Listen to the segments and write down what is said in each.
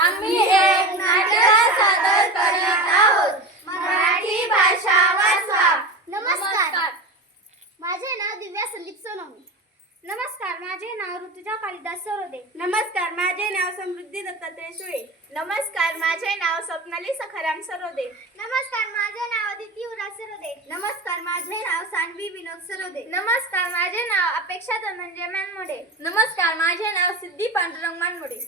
आम्ही एक नाटक सादर करत आहोत मराठी भाषा वाचवा नमस्कार माझे नाव दिव्या संदीप सोनवणे नमस्कार माझे नाव ऋतुजा कालिदास सरोदे नमस्कार माझे नाव समृद्धी दत्तात्रय सुळे नमस्कार माझे नाव स्वप्नाली सखाराम सरोदे नमस्कार माझे नाव अदिती उराज सरोदे नमस्कार माझे नाव सानवी विनोद सरोदे नमस्कार माझे नाव अपेक्षा धनंजय मानमोडे नमस्कार माझे नाव सिद्धी पांडुरंग मानमोडे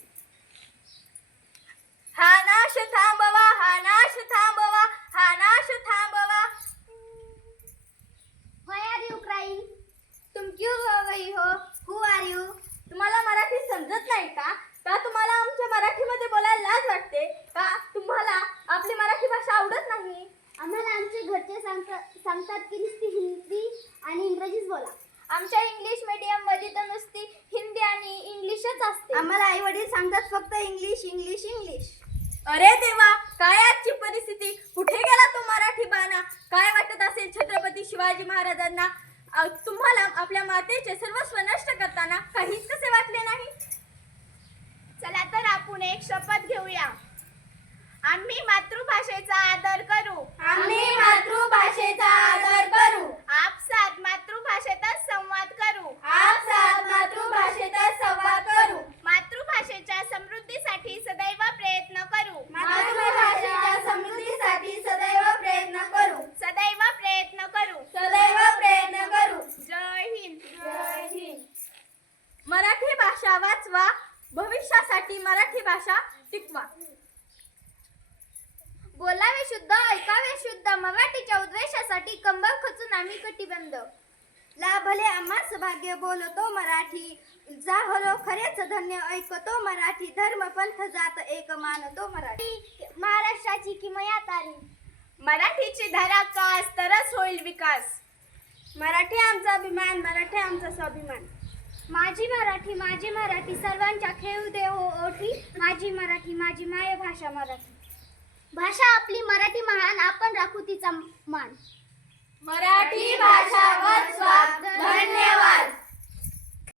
सांगतात की नुसती हिंदी आणि इंग्रजीच बोला आमच्या इंग्लिश मीडियम मध्ये तर नुसती हिंदी आणि इंग्लिशच असते आम्हाला आई वडील सांगतात फक्त इंग्लिश इंग्लिश इंग्लिश अरे देवा काय आजची परिस्थिती कुठे गेला तो मराठी बाणा काय वाटत असेल छत्रपती शिवाजी महाराजांना तुम्हाला आपल्या मातेचे सर्वस्व नष्ट करताना काहीच कसे वाटले नाही आम्ही मातृभाषेचा आदर करू आम्ही मातृभाषेचा आदर करू आप साथ मातृभाषेचा संवाद करू आप साथ मातृभाषेचा संवाद करू मातृभाषेच्या समृद्धीसाठी सदैव प्रयत्न करू मातृभाषेच्या समृद्धीसाठी सदैव प्रयत्न करू सदैव प्रयत्न करू सदैव प्रयत्न करू जय हिंद जय हिंद मराठी भाषा वाचवा भविष्यासाठी मराठी भाषा टिकवा बोलावे शुद्ध ऐकावे शुद्ध मराठीच्या उद्देशासाठी कंबर खचून आम्ही कटिबंध लाभले आम्हा भाग्य बोलतो मराठी जा हलो खरेच धन्य ऐकतो मराठी धर्म पंथ जात एक मानतो मराठी महाराष्ट्राची किमया तारी मराठीची धरा का तरच होईल विकास मराठी आमचा अभिमान मराठी आमचा स्वाभिमान माझी मराठी माझी मराठी सर्वांच्या खेळू देव ओठी माझी मराठी माझी मायभाषा मराठी भाषा आपली मराठी महान आपण तिचा मान मराठी